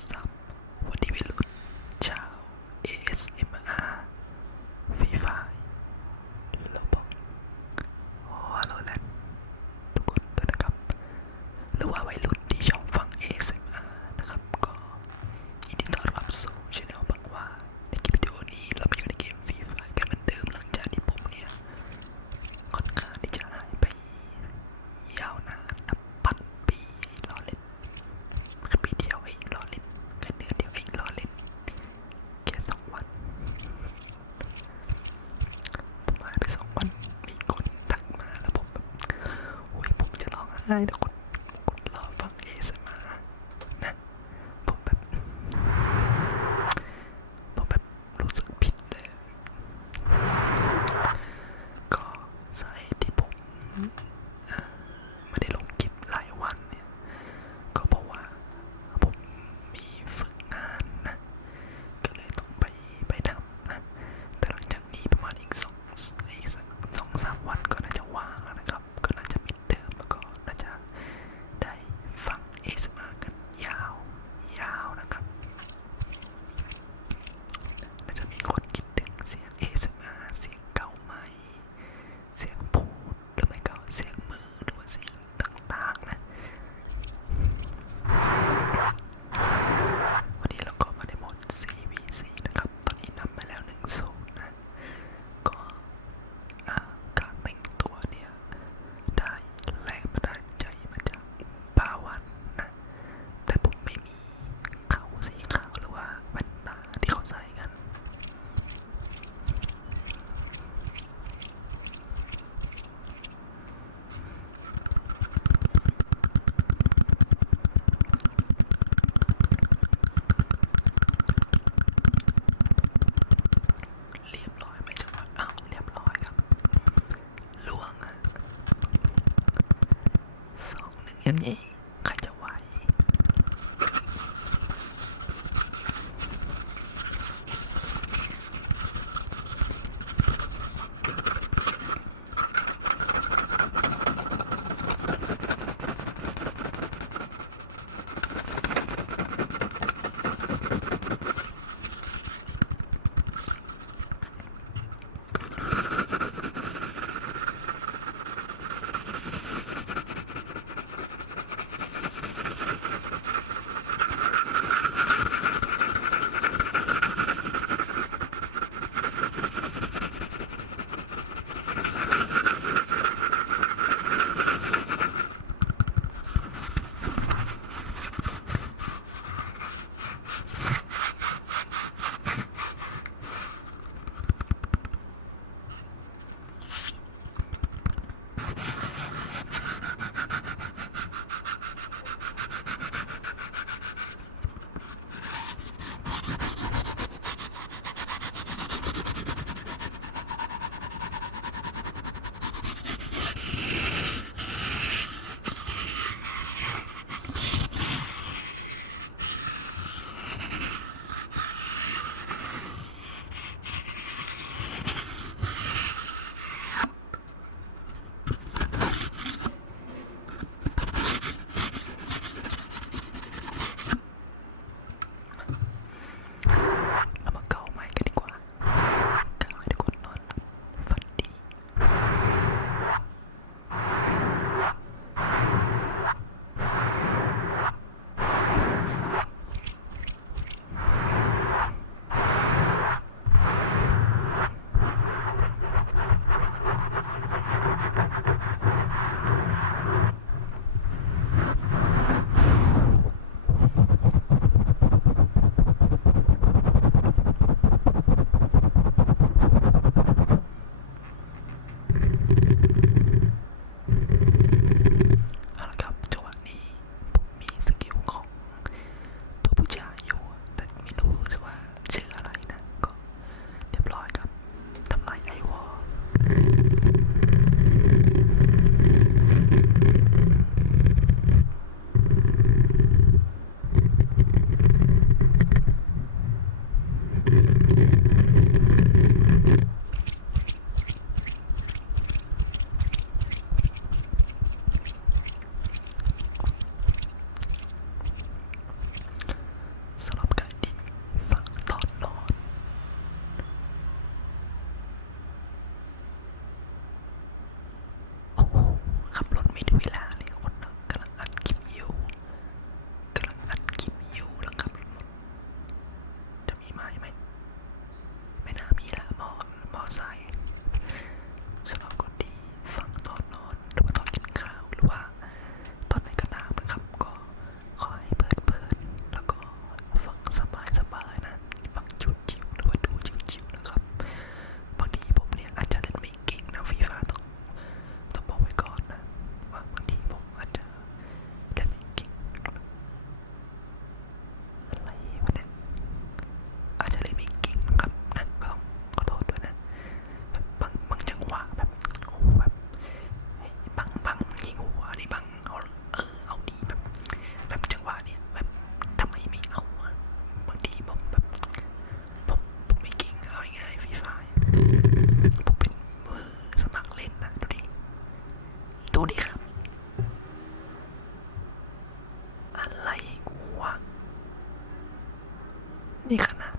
stop. I don't Haydi. камней. 你看他